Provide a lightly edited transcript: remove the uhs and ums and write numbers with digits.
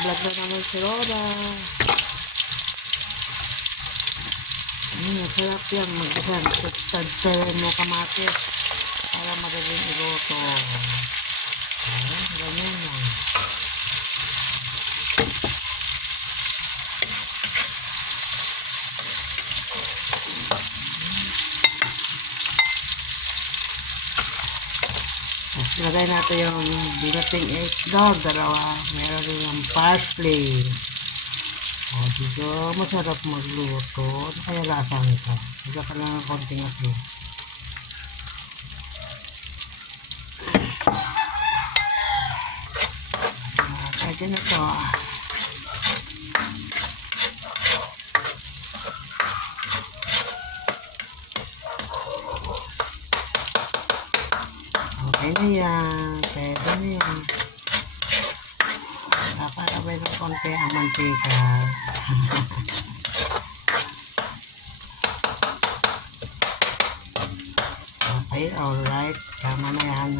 Vlog na naman si Roda. Masarap yan. Mag-isan. Tagtayin mo kamatis para madaling iluto. Ayan, ganyan lang. Tapos lagay natin yung binating eggnog, dalawa. Meron din yung parsley. O, dito masarap magluto. Ano kaya lasa nito? Lagyan ka lang ng konting asin. Pwede na ito. Okay na yan. Pwede na yan. Nakalabay ng konti ang mantika. Okay, alright. Tama na yan.